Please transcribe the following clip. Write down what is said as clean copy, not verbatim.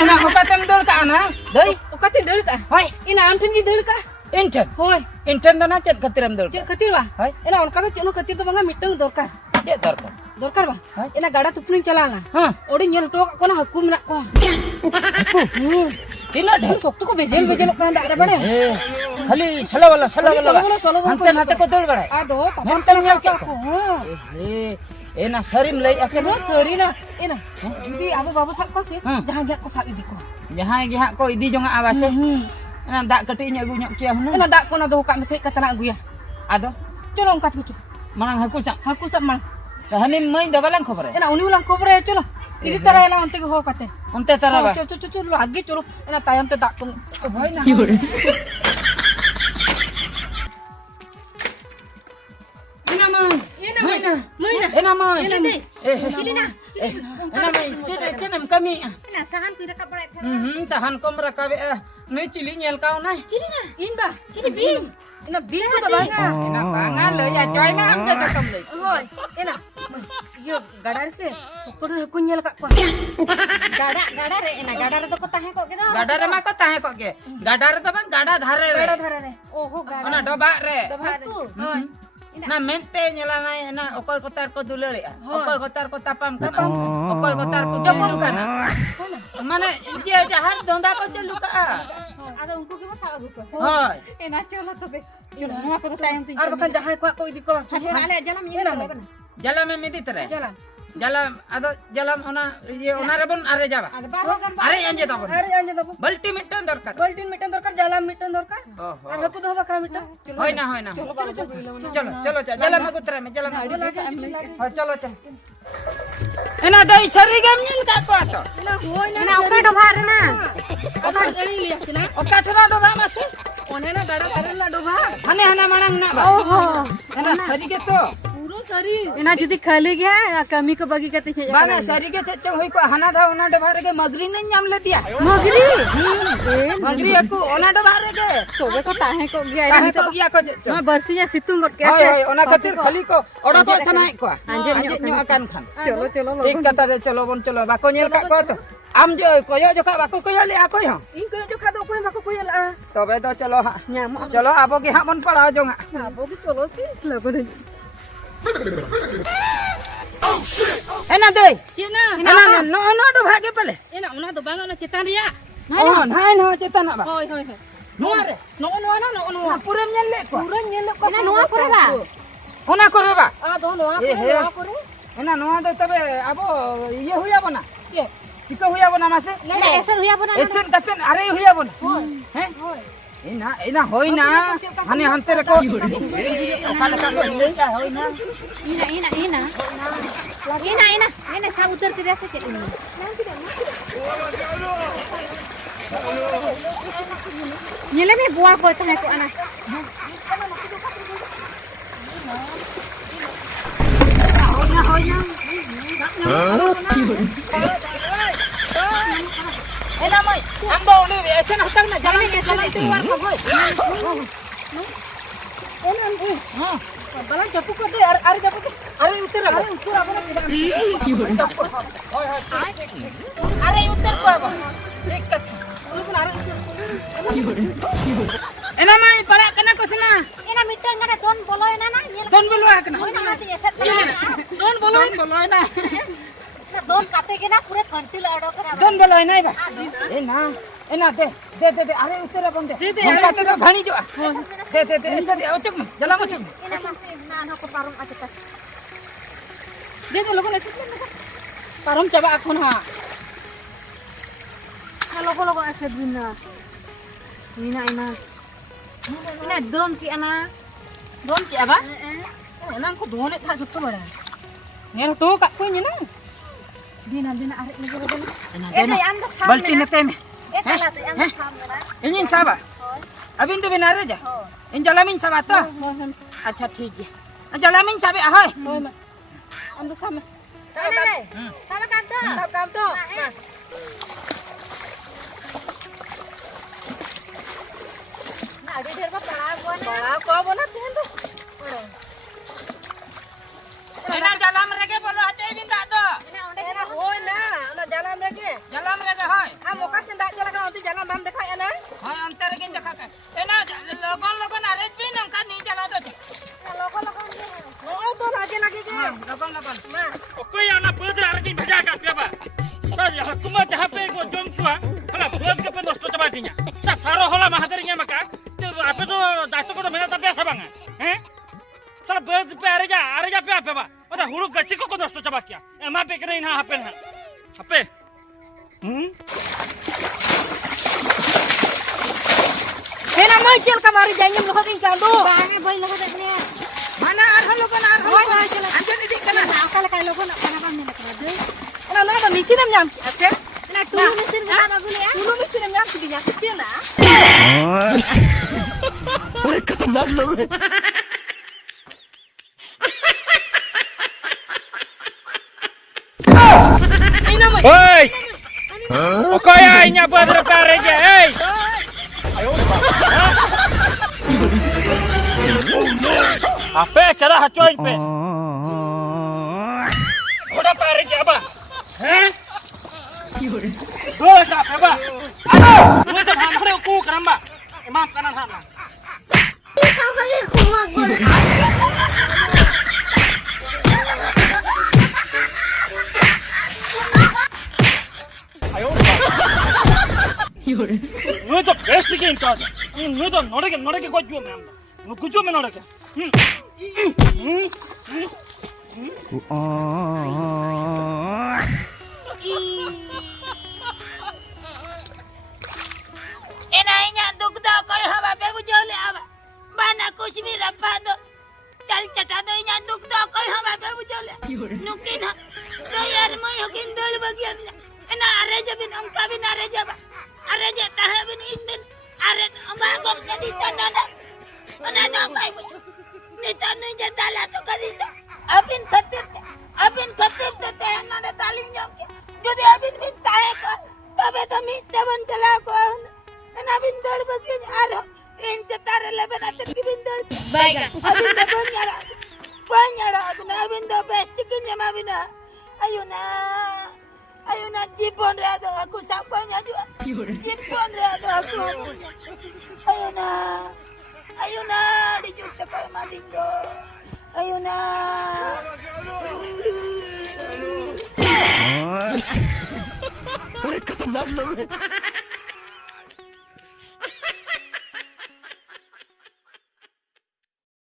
Ena okatem dol ka ana? Doi. Okatin dol ka? Hoi. Ina amtin gi dol ka? Inten. Hoi. Inten dana chet katiram dol. Cek khatir ba? Hoi. Ena onka do cheno khatir do banga mitang dorkar. Chet dorkar. Dorkar ba? Hoi. Ena gada tupning chalana. Ha. Odi nyel to ka kona haku mena ko. Tina ढेर सख्त को bezel करना दादा बड़े खाली सला वाला सलो हंते नाते को दौड़ बड़ा आ दो हम तेरे में क्या को ए ना सरीम ले अच्छा नो सरी ना ए ना जुदी आबो बाबू साब को से जहां गया को साब इदी को जहां गया को इदी जोंगा आवासे ना dak keti nya gunya kia huna ना dak को ना दो का में से कतना गुया ado चलो उनका कुछ manang haku sak मन hani main dabalan खबर है ना उनी उला खबर है चलो इदी तरह ना उनते हो कते onte tara ba चलो आगे चलो ना तायम ते dak को भाई ना ina mai ina mai cinem kami ना sahan ku rakap berat sahan kom rakabe ni cili nyel kau na cili na imba cili bing ina bing tu banga ina bangan le ya coy ma am ka kam le hoy ina yo gadar se sokor ku nyel ka ko gada re ina gadar to ko tahe ko ke do gadar ma ko tahe ko ke gadar to bang gada dhare re oho gada ona doba re hoy na mente nyela na na okoy kotar ko dulele okoy kotar ko tapam kana okoy kotar ko japam kana mane dia jahar donda ko chelu ka ada unku ke masa agu ko hoy ena cholo to be cholo no ko tayang ti ar bakan jahay ko idi ko ale jalam yena jalam me midi tere jalam ado jalam ona ye ona rebon are jaba are anje dabon balti mitten dorkar jalam mitten dorkar ar haku do bakra mitten hoy na chalo jalam me gutra me jalam hoy chalo ena dai sari gam nyel ka ko to na hoy na oka do bhar na oka eni liya sina oka thona do ba mase one na gada kare na do bha hane manang na ba oho ena sari ke to सरी इना जुदी खाली गया कमी को बगी कते छे बाना सरी के चच्चा होई को हना धा ओना डबारे के मगरी नहीं नाम ले दिया मगरी को ओना डबारे के तोबे को ताहे को गया को हां बरसिया सितुंग गट कैसे होय ओना खातिर खाली को ओडा को सनाई को आंजे न्यो अकान खान चलो ठीक कता रे चलो बन चलो बाको नेल का को तो आम जो कोयो जोखा बाको कोयो ले आ कोई हो इन कोयो जोखा दो कोई बाको कोयो ला तबे तो चलो हां चलो आबो के हां मन पड़ा जोंगा आबो के चलो सी लबरे एना दई चेना एना नो दो भागे पले एना उना दो बांगा ना चेतान रिया ओ नाय नो चेतन बा होय नो रे नो पूरे नेल ले को एना नोआ करे बा ओना करे बा आ दो नोआ करे एना नोआ दो तबे आबो ये हुया बना के टिको हुया बना मासे ना एसर हुया बना एसन कतन अरे हुया बना हैं एना होय ना हने हंते रे को ओकाला का ले का होय ना इना सा उतर के जैसे के नीले में बुआ को है को आना होय ना एना मई अंबो ने एसन हतक ना जाने के चले तो वार को होय एना हां बला जपु को दे अरे जपु अरे उतर अब ना किदा होय अरे उतर को अब एक कत एना मई पड़ा कना कोसना एना मिटन गने दोन बोलो एना ना दोन बोलो आकना दोन बोलो ना दोन काटे के ना पूरे घंटी लड़ो करा दोन बोलो नहीं बा एना दे अरे उतर अपन दे हम काटे तो घणी जो दे अच्छा दे ओचक जला ओचक एना ना ना को पारम आते दे लोगन ऐसे पारम चाबा आखन हा लोगो ऐसे बिना इना दोन की आना दोन की आबा एना को दोने था जत्तो बड़ा नेर तो का कोई ना Dina are lagi lagi. Balti nete me. Ingin saba. Abin tu benar aja. In jalamin saba to. अच्छा ठीक है. Jalamin sabe ahoy. Ando sama. Sama काम तो. ना अभी ढेर का पड़ा को बोला तेन तो. एना जलाम रेगे बोलो हटे बिंदा दो एना होय ना jalan bam dekha ya na. हां अंतर गिन देखा के एना लोगन लोगन अरे भी नंका नहीं चला दो Logo to lagi lagi ke. लोगन लोगन Oke ya na bener lagi baca kat siapa? Saya hukum jahat pe ko jom tua. Hala buat ke pe nosto coba dinya. Sa saro hola mahadernya maka. Apa tu dasto ko mena tapi asa bang. Salah buat pe areja pe apa ba? Oda hulu gachi ko nosto coba kia. Ema pe kena ina hapen ha. Ape? Kena macil kamari janyem lohot in chandu. Bange boy logo dekne. mana arho लोगन arho अंजन इदी कना Akal kai logo na kana kam nila kana de. Ana na mesin am nyam. Ase. Na tulu mesin kana bagu le ya. Dulu mesin am nyam sidinya kecil na. बड़े खतरनाक लोग हैं Ina mo. Hei! Oke ya inya bener pe areja. Hey! Ape cara hacoin pe. Udah pe areja apa? Dua tak apa? Aduh, lu tuh han hari ku keramba. Maaf kanan han. Kau kali kuat gol. Lu tuh best game tuh. Lu tuh norek kau jual memang. Lu kujual memang norek. एना इnya दुगदा कोई हवा पे बुझोले आवा बाना कुछ भी रफा दो चल चटा दो इnya दुगदा कोई हवा पे बुझोले नुकिन तो यार मैं हकिन दल बगिया एना अरे जबिन अंका बिन अरे जबा अरे जता है बिन इन दिन अरे अमा गम कदी चना अना तो कोई बुझ नेता नहीं जता ला तो कदी तो अबिन खतिर ते एना ने तालिंग जम के जदि अबिन बिन ताए को तबे तो मी जवन चला को एना बिन दल बगिया आरो इन चतारे लेबन अतर की बिन दल Baik. अबिन तो बन्यारा अबिन तो बेस्ट किन जमा बिना ayuna jipon re ado aku sampanya juga jipon re ado aku ayuna dijute kau madingo ayuna बड़े खतरनाक लोग हैं